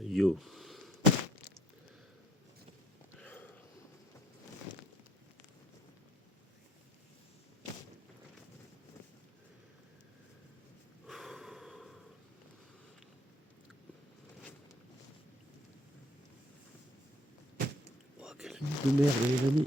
Yo. Oh, quelle nuit de merde, les amis.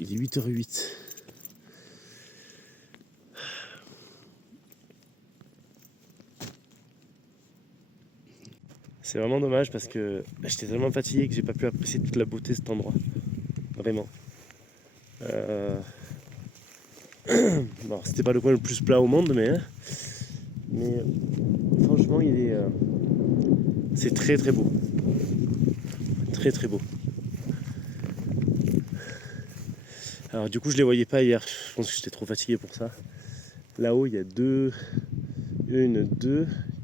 Il est 8h08. C'est vraiment dommage parce que j'étais tellement fatigué que j'ai pas pu apprécier toute la beauté de cet endroit. Vraiment. Bon, c'était pas le coin le plus plat au monde, mais franchement, c'est très très beau. Très très beau. Alors du coup, je les voyais pas hier. Je pense que j'étais trop fatigué pour ça. Là-haut, il y a deux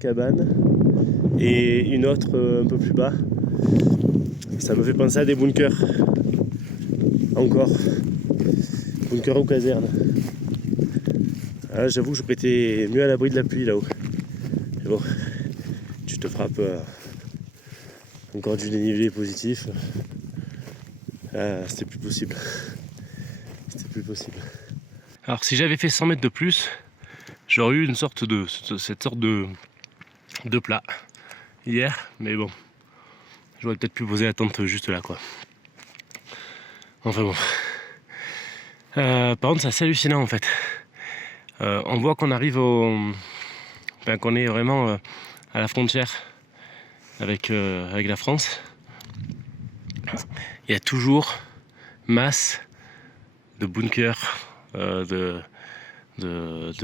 cabanes et une autre un peu plus bas. Ça me fait penser à des bunkers. Encore. Bunkers ou casernes. Ah, j'avoue que je m'étais mieux à l'abri de la pluie là-haut. Mais bon, tu te frappes encore du dénivelé positif. C'était plus possible. C'était plus possible. Alors si j'avais fait 100 mètres de plus, j'aurais eu cette sorte de plat hier, mais bon, j'aurais peut-être pu poser la tente juste là, quoi. Enfin bon. Par contre, c'est assez hallucinant en fait. On voit qu'on arrive qu'on est vraiment à la frontière avec la France. Il y a toujours masse de bunkers, de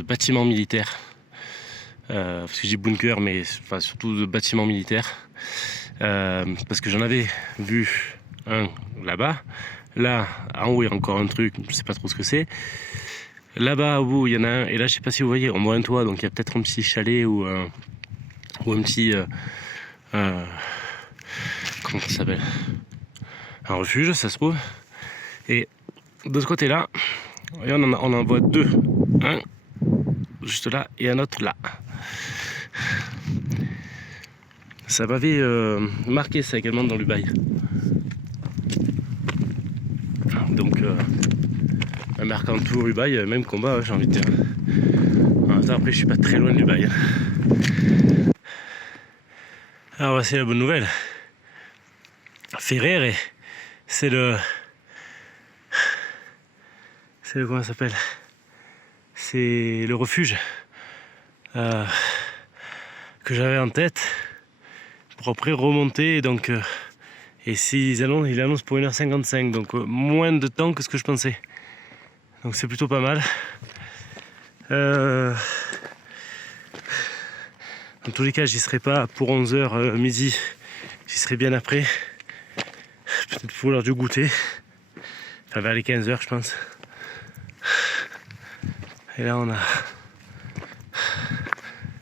bâtiments militaires. Parce que je dis bunker, mais surtout de bâtiments militaires. Parce que j'en avais vu un là-bas. Là, en haut, il y a encore un truc, je sais pas trop ce que c'est. Là-bas, au bout, il y en a un. Et là, je sais pas si vous voyez, on voit un toit, donc il y a peut-être un petit chalet ou un petit... comment ça s'appelle? Un refuge, ça se trouve. Et de ce côté-là, on en voit deux. Un juste là et un autre là. Ça m'avait marqué ça également dans le bail. Donc un Mercantour Ubaï, même combat, j'ai envie de dire. Après, je suis pas très loin du bail. Alors voici la bonne nouvelle. Ferrere, c'est le comment ça s'appelle? C'est le refuge que j'avais en tête pour après remonter. Donc, et il annonce pour 1h55, donc moins de temps que ce que je pensais. Donc c'est plutôt pas mal. Dans tous les cas, j'y serai pas pour 11h midi. J'y serai bien après. Peut-être pour l'heure du goûter. Enfin vers les 15h je pense. Et là on a...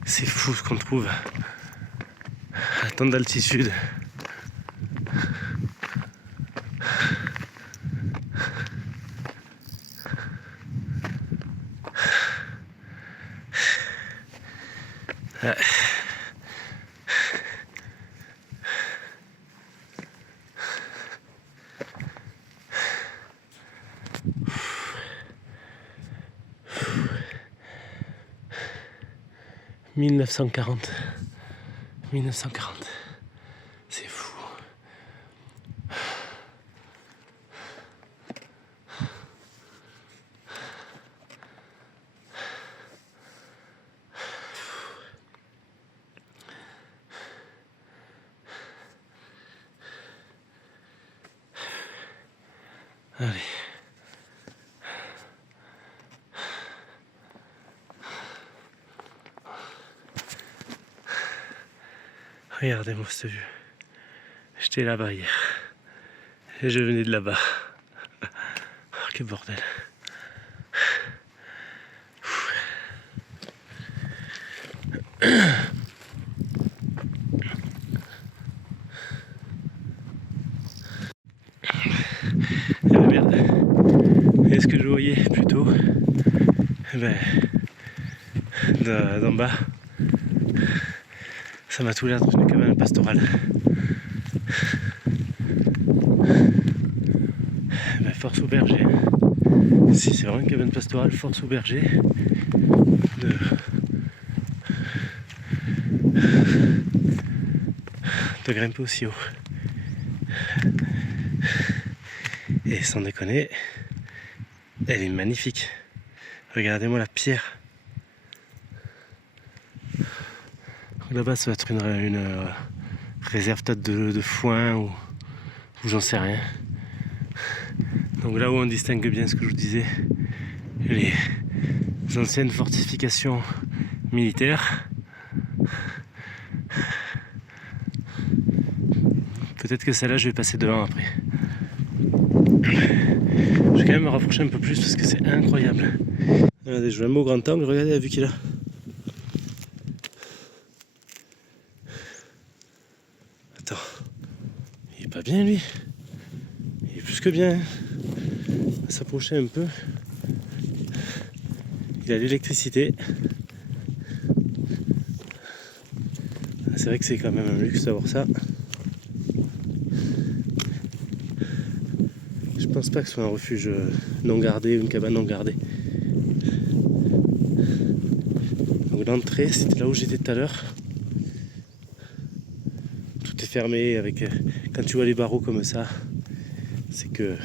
C'est fou ce qu'on trouve. À tant d'altitude. Ouais. « 1940. C'est fou. Allez. Regardez-moi cette vue. J'étais là-bas hier. Et je venais de là-bas. Oh, quel bordel. d'en bas, ça m'a tout l'air d'une cabane pastorale. Force au berger. Si c'est vraiment une cabane pastorale, force au berger de grimper aussi haut. Et sans déconner, elle est magnifique. Regardez-moi la pierre. Là-bas, ça va être une réserve peut-être de foin ou j'en sais rien. Donc là où on distingue bien ce que je vous disais, les anciennes fortifications militaires. Peut-être que celle-là, je vais passer devant après. Je vais quand même me rapprocher un peu plus parce que c'est incroyable. Regardez, je vais même au grand angle, regardez la vue qu'il a. Attends, il est pas bien lui. Il est plus que bien. On va s'approcher un peu. Il a l'électricité. C'est vrai que c'est quand même un luxe d'avoir ça. Je pense pas que ce soit un refuge non gardé ou une cabane non gardée. Donc l'entrée, c'était là où j'étais tout à l'heure. Tout est fermé avec. Quand tu vois les barreaux comme ça, c'est que.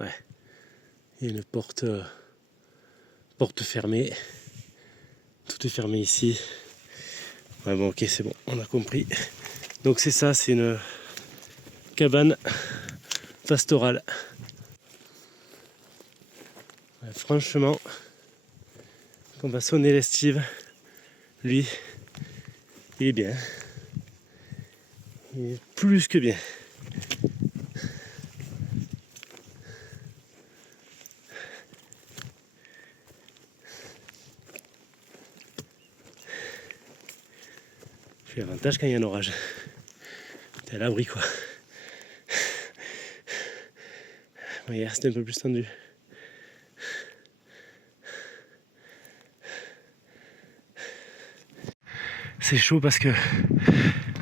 Ouais. Il y a une porte fermée. Tout est fermé ici. Ouais bon ok c'est bon, on a compris. Donc c'est ça, c'est une cabane pastorale. Ouais, franchement, quand on va sonner l'estive, lui, il est bien. Il est plus que bien. C'est l'avantage quand il y a un orage. T'es à l'abri quoi. Hier c'était un peu plus tendu. C'est chaud parce que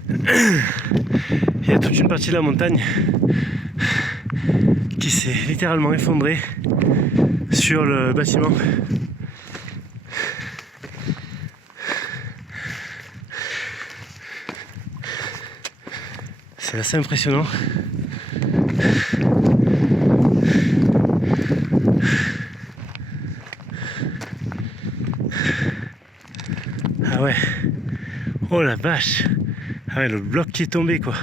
il y a toute une partie de la montagne qui s'est littéralement effondrée sur le bâtiment. C'est assez impressionnant. Ah ouais. Oh la vache. Ah ouais, le bloc qui est tombé quoi.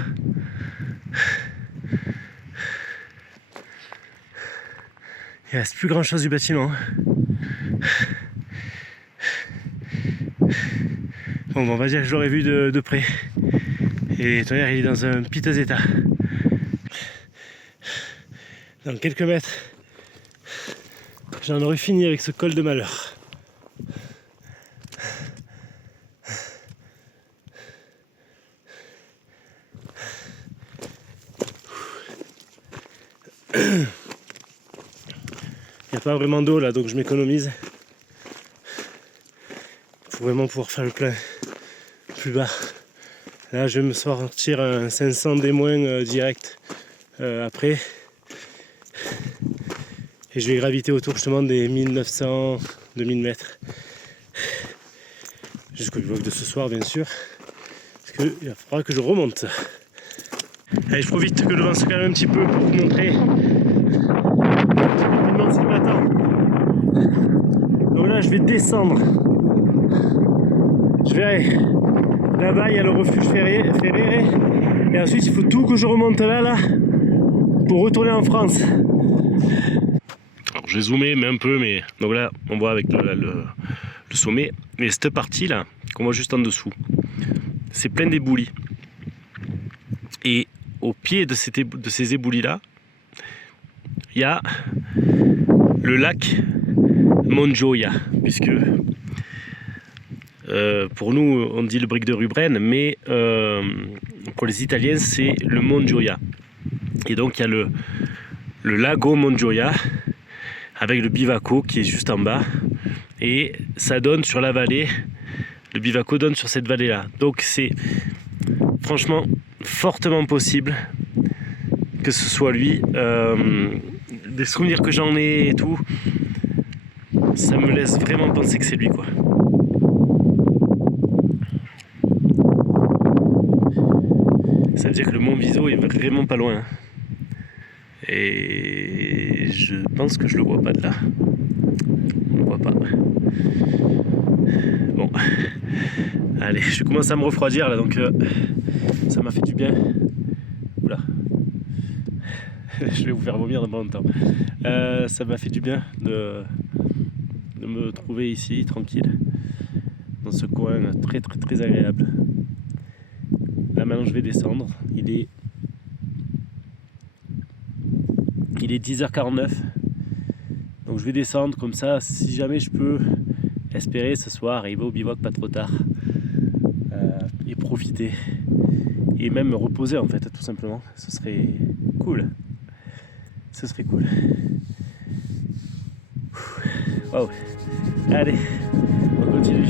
Il reste plus grand chose du bâtiment. Bon, on va dire que je l'aurais vu de près. Et ton air il est dans un piteux état. Dans quelques mètres, j'en aurais fini avec ce col de malheur. Il n'y a pas vraiment d'eau là, donc je m'économise pour vraiment pouvoir faire le plein plus bas. Là je vais me sortir un 500 des moins direct après. Et je vais graviter autour justement des 1900, 2000 mètres. Jusqu'au vlog de ce soir bien sûr. Parce qu'il va falloir que je remonte. Allez, je profite que le vent se calme un petit peu pour vous montrer rapidement ce qui m'attend. Donc là je vais descendre. Je verrai. Là-bas il y a le refuge Ferré. Et ensuite il faut tout que je remonte là pour retourner en France. Alors j'ai zoomé mais un peu, mais donc là on voit avec le sommet. Mais cette partie là qu'on voit juste en dessous, c'est plein d'éboulis. Et au pied de ces éboulis là, il y a le lac Monjoya, puisque pour nous on dit le brick de Rubrène, mais pour les Italiens c'est le Mont Gioia. Et donc il y a le lago Mont Gioia avec le Bivaco qui est juste en bas, et ça donne sur la vallée, le Bivaco donne sur cette vallée là, donc c'est franchement fortement possible que ce soit lui. Des souvenirs que j'en ai et tout, ça me laisse vraiment penser que c'est lui, quoi. Ça veut dire que le Mont Viso est vraiment pas loin. Et je pense que je le vois pas de là. On le voit pas. Bon. Allez, je commence à me refroidir là, donc ça m'a fait du bien. Oula. Je vais vous faire vomir dans pas longtemps. Ça m'a fait du bien de me trouver ici, tranquille, dans ce coin très très très agréable. Là maintenant je vais descendre. Il est 10h49. Donc je vais descendre comme ça, si jamais je peux espérer ce soir arriver au bivouac pas trop tard. Et profiter. Et même me reposer en fait, tout simplement. Ce serait cool. Ce serait cool. Wow. Allez, on continue.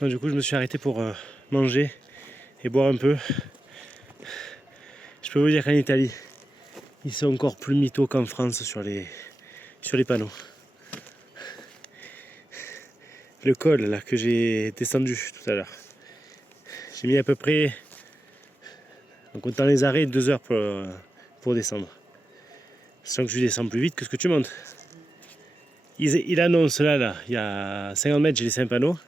Donc, du coup je me suis arrêté pour manger et boire un peu. Je peux vous dire qu'en Italie, ils sont encore plus mythos qu'en France sur les panneaux. Le col là que j'ai descendu tout à l'heure, j'ai mis à peu près, en comptant les arrêts, 2 heures pour descendre. Sans que je descends plus vite que ce que tu montes. Il annonce là, il y a 50 mètres, j'ai laissé un panneau.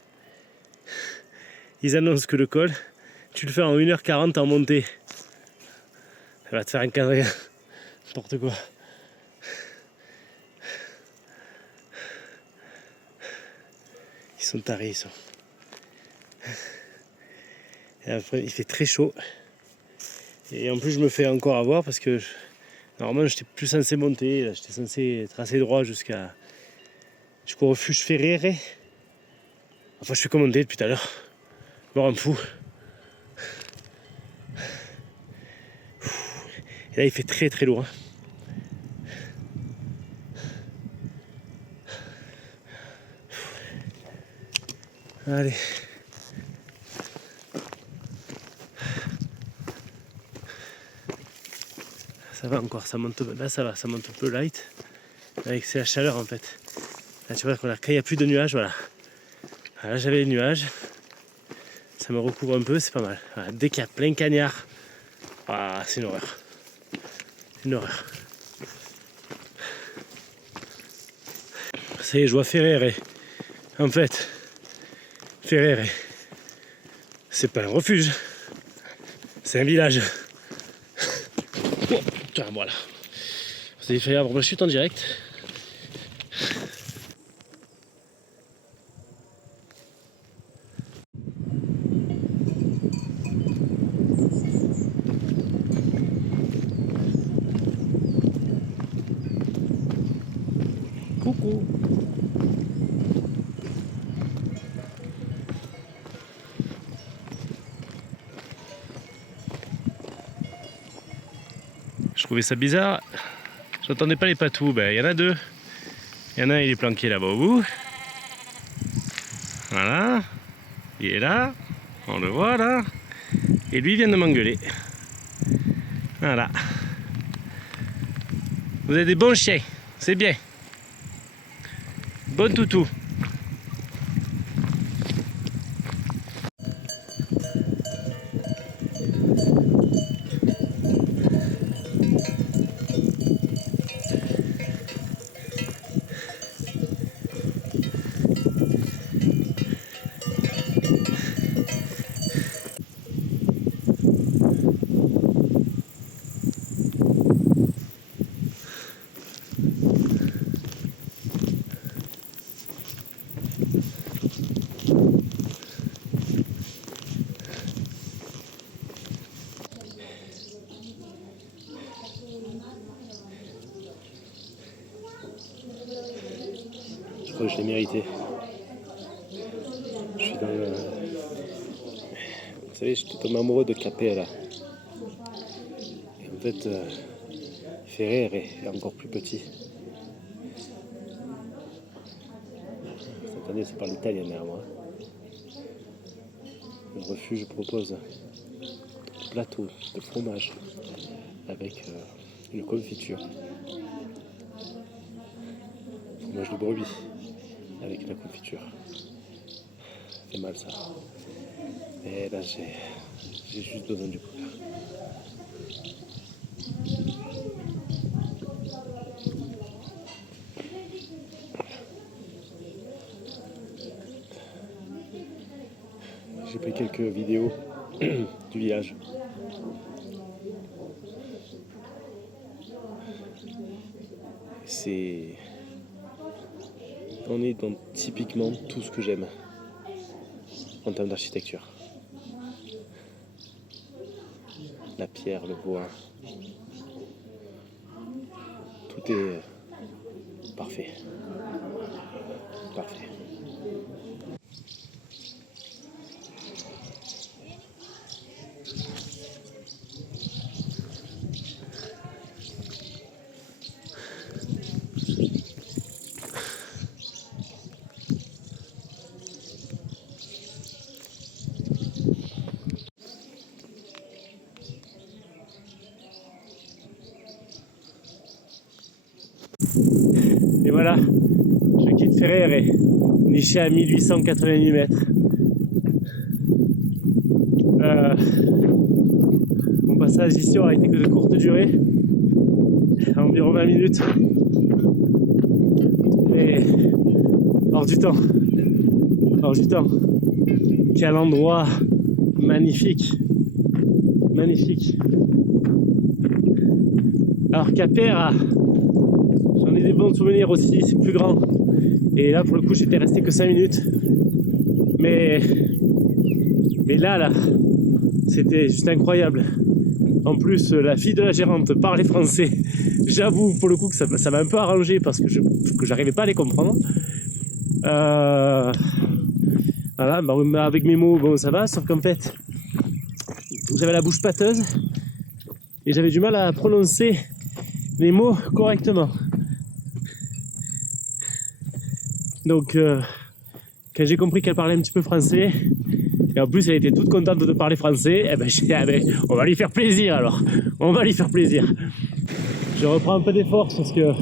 Ils annoncent que le col, tu le fais en 1h40 en montée. Ça va te faire encadrer. N'importe quoi. Ils sont tarés, ils sont. Et après, il fait très chaud. Et en plus, je me fais encore avoir parce que normalement, j'étais plus censé monter. J'étais censé tracer droit jusqu'au refuge Ferrere. Enfin, je fais comme monter depuis tout à l'heure. Je me rends fou. Et là, il fait très très lourd. Allez. Ça va encore, ça monte. Là, ça va, ça monte un peu light. Avec c'est la chaleur en fait. Là, tu vois, quand il n'y a plus de nuages, voilà. Là, j'avais les nuages. Ça me recouvre un peu, c'est pas mal. Voilà, dès qu'il y a plein cagnard, c'est une horreur. Une horreur. Ça y est, je vois Ferrere. En fait, Ferrere, c'est pas un refuge, c'est un village. Oh, tiens, voilà. Vous avez fait avoir ma chute en direct. Coucou. Je trouvais ça bizarre. J'entendais pas les patous. Ben, il y en a deux. Il y en a un, il est planqué là-bas au bout. Voilà. Il est là. On le voit là. Et lui vient de m'engueuler. Voilà. Vous êtes des bons chiens. C'est bien. Bon toutou. Je crois que je l'ai mérité. Je suis dans le... Vous savez, j'étais tombé amoureux de Capet là. Et en fait, Ferrer est encore plus petit. Cette année, c'est par l'Italie derrière moi. Le refuge propose un plateau de fromage avec une confiture. Fromage de brebis avec la confiture. C'est mal ça. Et là, j'ai juste besoin du coca. J'ai pris quelques vidéos du village. On est dans typiquement tout ce que j'aime en termes d'architecture. La pierre, le bois, tout est parfait. Parfait. Et voilà, je quitte Ferrer, niché à 1888 mètres. Mon passage ici aura été que de courte durée, environ 20 minutes. Mais hors du temps. Hors du temps. Quel endroit magnifique. Magnifique. Alors Capert, j'en ai des bons souvenirs aussi, c'est plus grand. Et là pour le coup j'étais resté que 5 minutes. Mais là, c'était juste incroyable. En plus, la fille de la gérante parlait français. J'avoue pour le coup que ça m'a un peu arrangé parce que j'arrivais pas à les comprendre. Voilà, bah, avec mes mots, bon ça va, sauf qu'en fait, j'avais la bouche pâteuse et j'avais du mal à prononcer les mots correctement. Donc, quand j'ai compris qu'elle parlait un petit peu français, et en plus elle était toute contente de parler français, eh ben, j'ai dit, ah ben, on va lui faire plaisir alors, on va lui faire plaisir. Je reprends un peu des forces parce que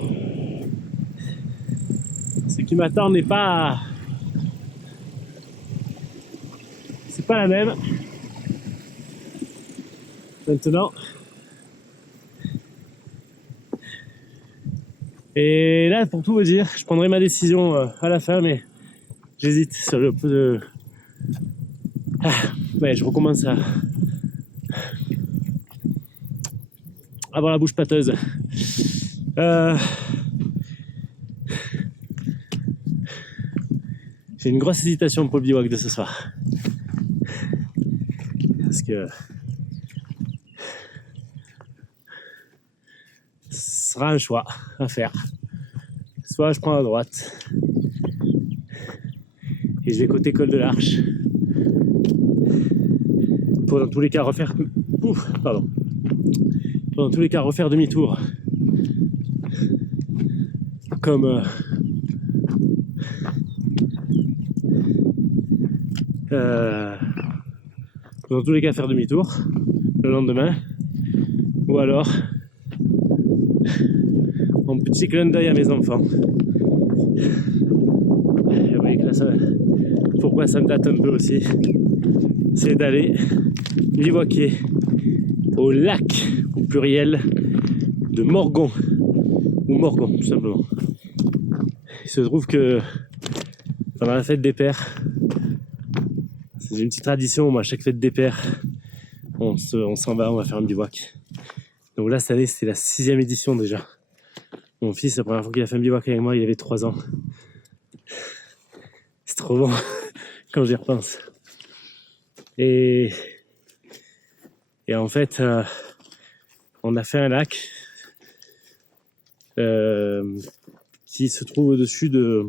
ce qui m'attend n'est pas... C'est pas la même. Maintenant. Et là, pour tout vous dire, je prendrai ma décision à la fin, mais j'hésite sur le peu de... Ouais, je recommence à avoir la bouche pâteuse. J'ai une grosse hésitation pour le bivouac de ce soir. Parce que ce sera un choix à faire. soit je prends à droite et je vais côté col de l'Arche pour dans tous les cas refaire demi-tour comme dans tous les cas faire demi-tour le lendemain, ou alors en petit clin d'œil à mes enfants. Et vous voyez que là, pourquoi ça me date un peu aussi, c'est d'aller bivouaquer au lac, au pluriel, de Morgon, ou Morgon tout simplement. Il se trouve que pendant la fête des pères, c'est une petite tradition, moi, à chaque fête des pères, on s'en va, on va faire un bivouac. Donc là, cette année, c'était la 6e édition déjà. Mon fils, la première fois qu'il a fait un bivouac avec moi, il avait 3 ans. C'est trop bon quand j'y repense. Et en fait, on a fait un lac qui se trouve au-dessus de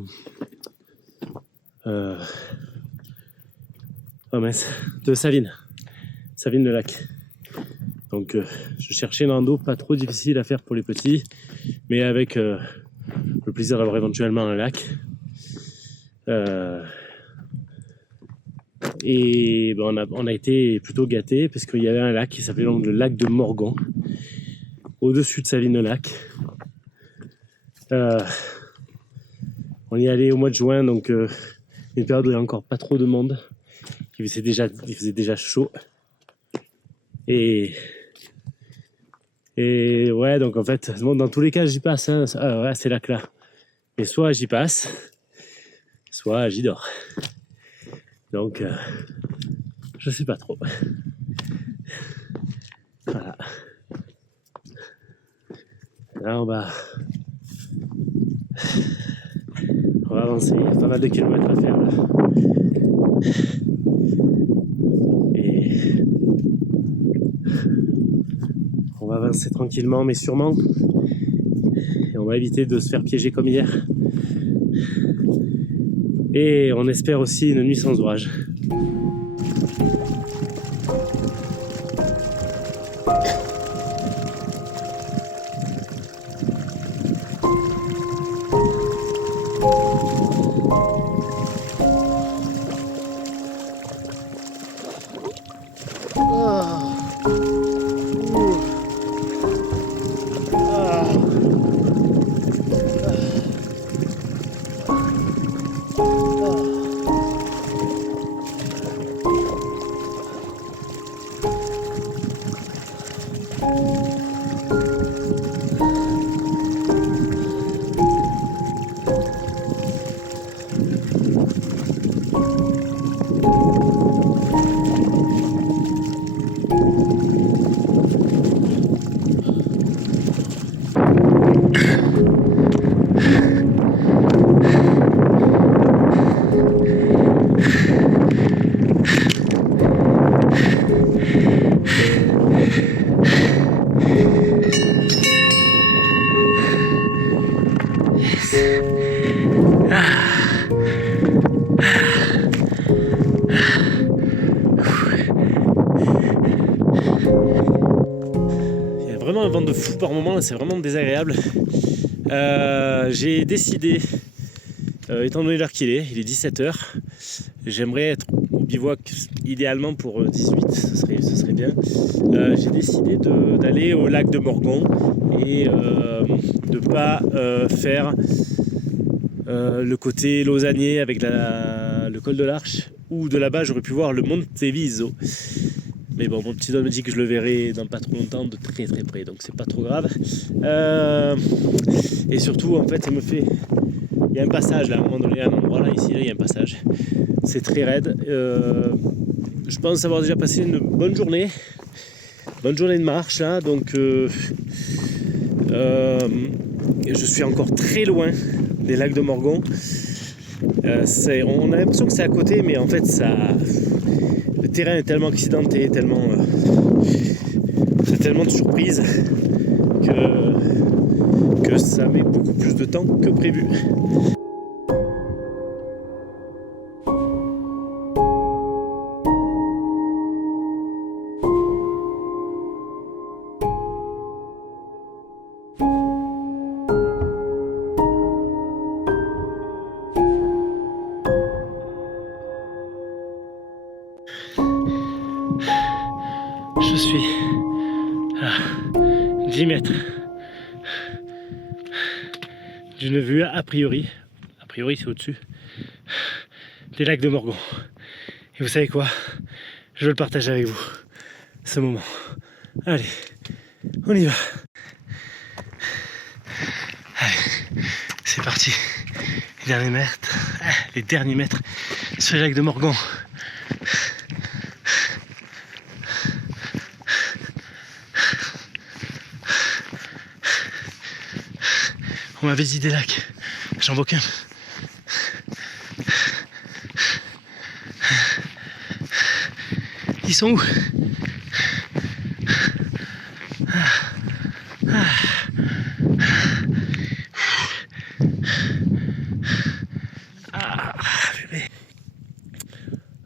Savines le lac. Donc je cherchais une rando pas trop difficile à faire pour les petits, mais avec le plaisir d'avoir éventuellement un lac. Et ben on a été plutôt gâtés parce qu'il y avait un lac qui s'appelait donc le lac de Morgon, au-dessus de Savines le lac. On y allait au mois de juin, donc une période où il n'y a encore pas trop de monde. Il faisait déjà chaud. Et ouais, donc en fait, bon, dans tous les cas, j'y passe, hein, ces lacs-là. Mais soit j'y passe, soit j'y dors. Donc, je sais pas trop. Voilà. Là, on va avancer. Il y a pas mal de kilomètres à faire là. Et on va avancer tranquillement mais sûrement. Et on va éviter de se faire piéger comme hier. Et on espère aussi une nuit sans orage. Un vent de fou par moment, c'est vraiment désagréable. J'ai décidé, étant donné l'heure qu'il est, il est 17h, j'aimerais être au bivouac idéalement pour 18, ce serait bien. J'ai décidé d'aller au lac de Morgon et de ne pas faire le côté lausanier avec le col de l'Arche, où de là-bas j'aurais pu voir le Monte Viso. Mais bon, mon petit doigt me dit que je le verrai dans pas trop longtemps de très très près, donc c'est pas trop grave. Et surtout, en fait, il y a un passage là, à un moment donné, à un endroit là, ici, là, il y a un passage. C'est très raide. Je pense avoir déjà passé une bonne journée de marche là, donc je suis encore très loin des lacs de Morgon. On a l'impression que c'est à côté, mais en fait, le terrain est tellement accidenté, c'est tellement de surprises que que ça met beaucoup plus de temps que prévu. Je suis à 10 mètres d'une vue a priori c'est au-dessus des lacs de Morgon. Et vous savez quoi? Je veux le partager avec vous, ce moment. Allez, on y va. Allez, c'est parti. Les derniers mètres sur les lacs de Morgon. On m'avait dit des lacs, j'en vois aucun. Ils sont où?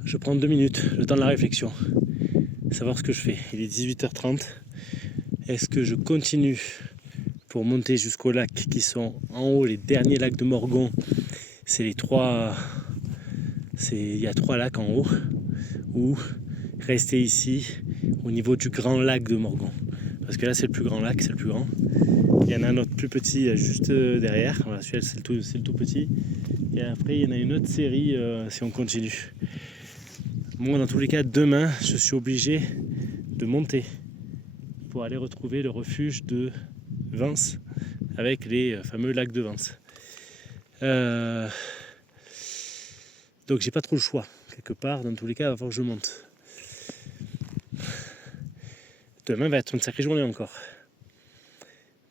Je prends 2 minutes, le temps de la réflexion, savoir ce que je fais. Il est 18h30. Est-ce que je continue pour monter jusqu'aux lacs qui sont en haut, les derniers lacs de Morgon? C'est les 3. Il y a 3 lacs en haut. Ou rester ici au niveau du grand lac de Morgon. Parce que là c'est le plus grand lac, c'est le plus grand. Il y en a un autre plus petit juste derrière. Voilà, celui-là c'est le tout petit. Et après il y en a une autre série si on continue. Moi dans tous les cas demain je suis obligé de monter pour aller retrouver le refuge de Vence avec les fameux lacs de Vence. Donc j'ai pas trop le choix. Quelque part, dans tous les cas, il va falloir que je monte. Demain va être une sacrée journée encore.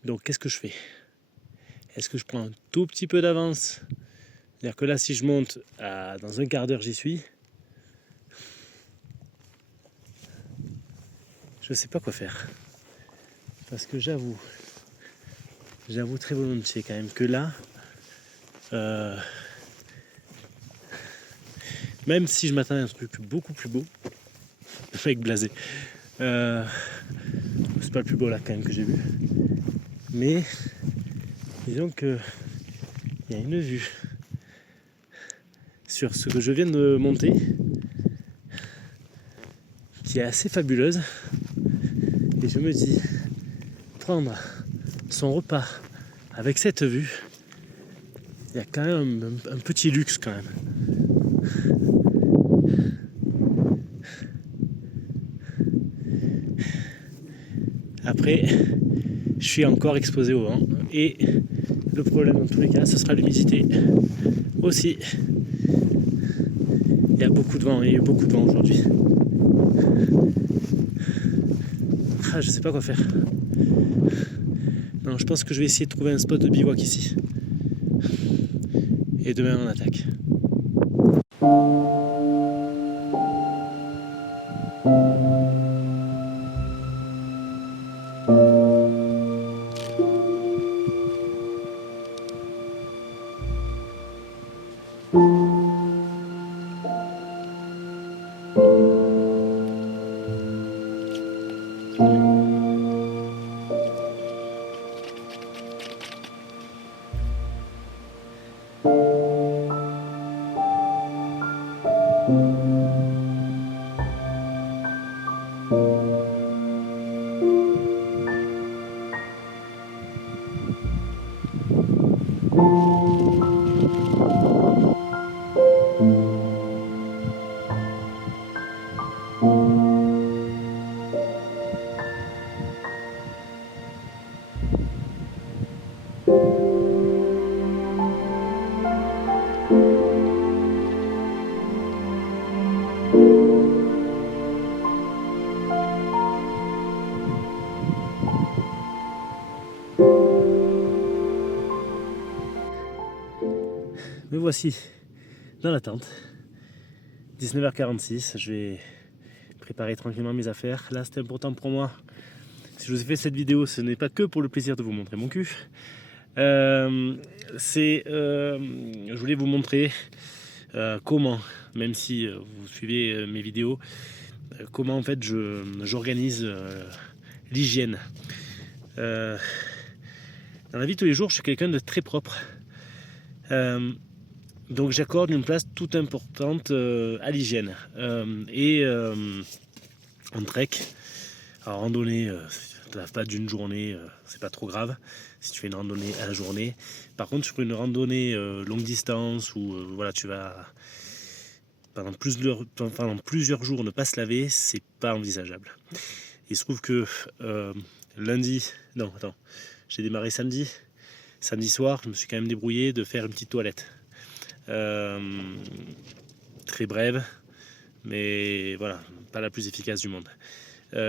Donc qu'est-ce que je fais? Est-ce que je prends un tout petit peu d'avance? C'est-à-dire que là, si je monte dans un quart d'heure, j'y suis. Je ne sais pas quoi faire. Parce que j'avoue très volontiers quand même que là, même si je m'attendais à un truc beaucoup plus beau, le mec blasé, c'est pas le plus beau là quand même que j'ai vu, mais disons que il y a une vue sur ce que je viens de monter qui est assez fabuleuse, et je me dis prendre son repas avec cette vue, il y a quand même un petit luxe quand même. Après, je suis encore exposé au vent, et le problème dans tous les cas, ce sera l'humidité aussi. Il y a beaucoup de vent, il y a eu beaucoup de vent aujourd'hui. Je sais pas quoi faire. Non, je pense que je vais essayer de trouver un spot de bivouac ici. Et demain on attaque. Me voici dans la tente, 19h46, je vais préparer tranquillement mes affaires. Là c'est important pour moi, si je vous ai fait cette vidéo, ce n'est pas que pour le plaisir de vous montrer mon cul, Je voulais vous montrer comment, même si vous suivez mes vidéos, comment en fait j'organise l'hygiène. Dans la vie de tous les jours, je suis quelqu'un de très propre. Donc j'accorde une place toute importante à l'hygiène. En trek, en randonnée, tu ne laves pas d'une journée, c'est pas trop grave si tu fais une randonnée à la journée. Par contre, sur une randonnée longue distance où voilà, tu vas pendant plusieurs jours ne pas se laver, c'est pas envisageable. Il se trouve que j'ai démarré samedi. Samedi soir, je me suis quand même débrouillé de faire une petite toilette. Très brève, mais voilà, pas la plus efficace du monde.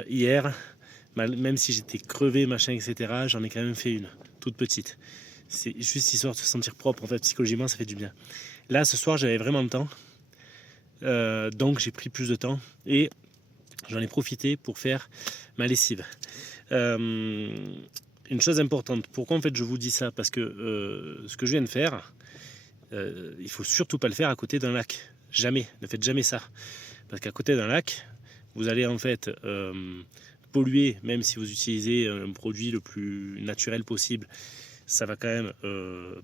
Hier, même si j'étais crevé, machin, etc., j'en ai quand même fait une, toute petite. C'est juste histoire de se sentir propre, en fait, psychologiquement, ça fait du bien. Là, ce soir, j'avais vraiment le temps, donc j'ai pris plus de temps et j'en ai profité pour faire ma lessive. Une chose importante, pourquoi en fait je vous dis ça? Parce que ce que je viens de faire, il faut surtout pas le faire à côté d'un lac. Jamais, ne faites jamais ça. Parce qu'à côté d'un lac, vous allez en fait polluer, même si vous utilisez un produit le plus naturel possible, ça va quand même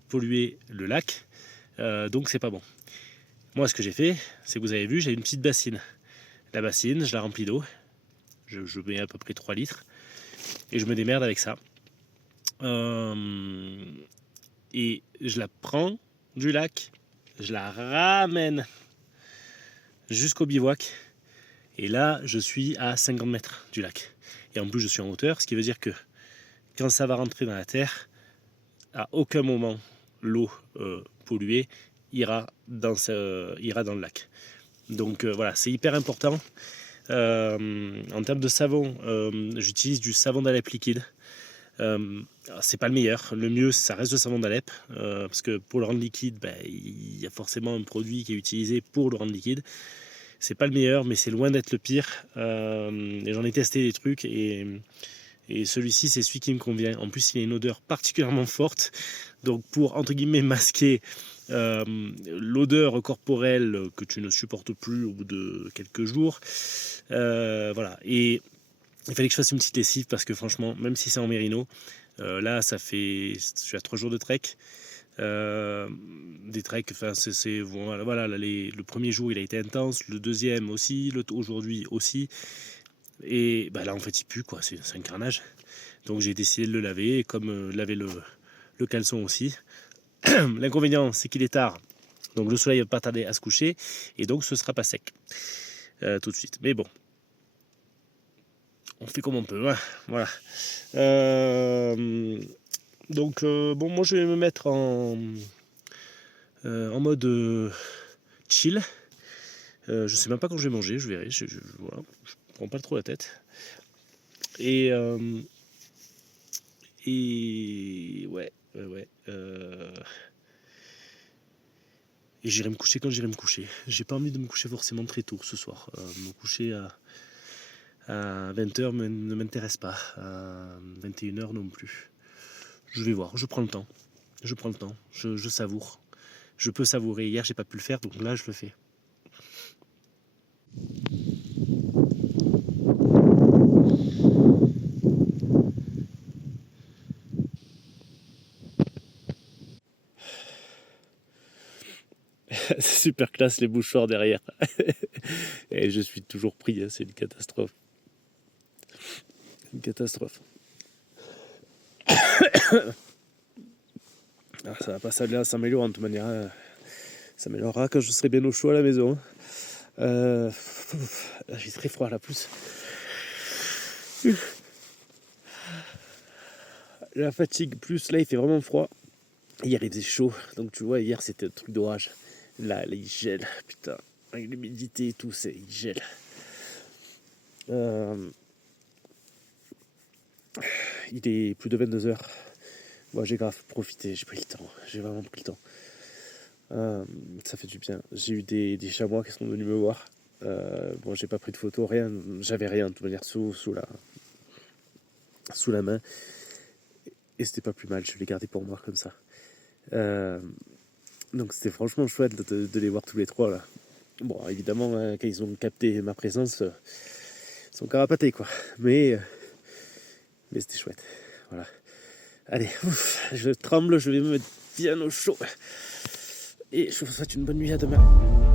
polluer le lac. Donc c'est pas bon. Moi ce que j'ai fait, c'est que vous avez vu, j'ai une petite bassine. La bassine, je la remplis d'eau. Je mets à peu près 3 litres. Et je me démerde avec ça. Et je la prends du lac, je la ramène jusqu'au bivouac. Et là, je suis à 50 mètres du lac. Et en plus, je suis en hauteur, ce qui veut dire que quand ça va rentrer dans la terre, à aucun moment l'eau polluée ira dans le lac. Donc voilà, c'est hyper important. En termes de savon, j'utilise du savon d'Alep liquide. C'est pas le meilleur. Le mieux, ça reste le savon d'Alep, parce que pour le rendre liquide, il y a forcément un produit qui est utilisé pour le rendre liquide. C'est pas le meilleur, mais c'est loin d'être le pire. Et j'en ai testé des trucs et celui-ci, c'est celui qui me convient. En plus, il a une odeur particulièrement forte. Donc, pour entre guillemets masquer l'odeur corporelle que tu ne supportes plus au bout de quelques jours, voilà. Et il fallait que je fasse une petite lessive parce que franchement, même si c'est en mérino, là, je suis à 3 jours de trek. Des treks, enfin, voilà, le premier jour il a été intense, le deuxième aussi, aujourd'hui aussi. Et là, en fait, il pue, quoi. C'est un carnage. Donc, j'ai décidé de le laver, comme laver le caleçon aussi. L'inconvénient, c'est qu'il est tard. Donc, le soleil va pas tarder à se coucher. Et donc, ce sera pas sec tout de suite. Mais bon, on fait comme on peut. Hein. Voilà. Donc, bon, moi, je vais me mettre en mode chill. Je sais même pas quand je vais manger, je verrai. Voilà, je prends pas trop la tête. Et ouais. Et j'irai me coucher quand j'irai me coucher. J'ai pas envie de me coucher forcément très tôt ce soir. Me coucher à 20h ne m'intéresse pas. À 21h non plus. Je vais voir, je prends le temps. Je savoure. Je peux savourer. Hier, j'ai pas pu le faire, donc là, je le fais. C'est super classe les bouchoirs derrière. Et je suis toujours pris, hein, c'est une catastrophe. Une catastrophe. Ah, ça va pas s'améliorer de toute manière. Ça s'améliorera quand je serai bien au chaud à la maison. J'ai très froid là, plus. La fatigue, plus là il fait vraiment froid. Hier il faisait chaud, donc tu vois, hier c'était un truc d'orage. Là il gèle, putain, avec l'humidité et tout, il gèle. Il est plus de 22h. Moi j'ai grave profité, j'ai pris le temps, j'ai vraiment pris le temps. Ça fait du bien. J'ai eu des chamois qui sont venus me voir. Bon, j'ai pas pris de photos, rien, j'avais rien de toute manière sous la main. Et c'était pas plus mal, je l'ai gardé pour moi comme ça. Donc c'était franchement chouette de les voir tous les trois là. Bon, évidemment, quand ils ont capté ma présence, ils sont carapatés quoi. Mais c'était chouette. Voilà. Allez, ouf, je tremble, je vais me mettre bien au chaud. Et je vous souhaite une bonne nuit, à demain.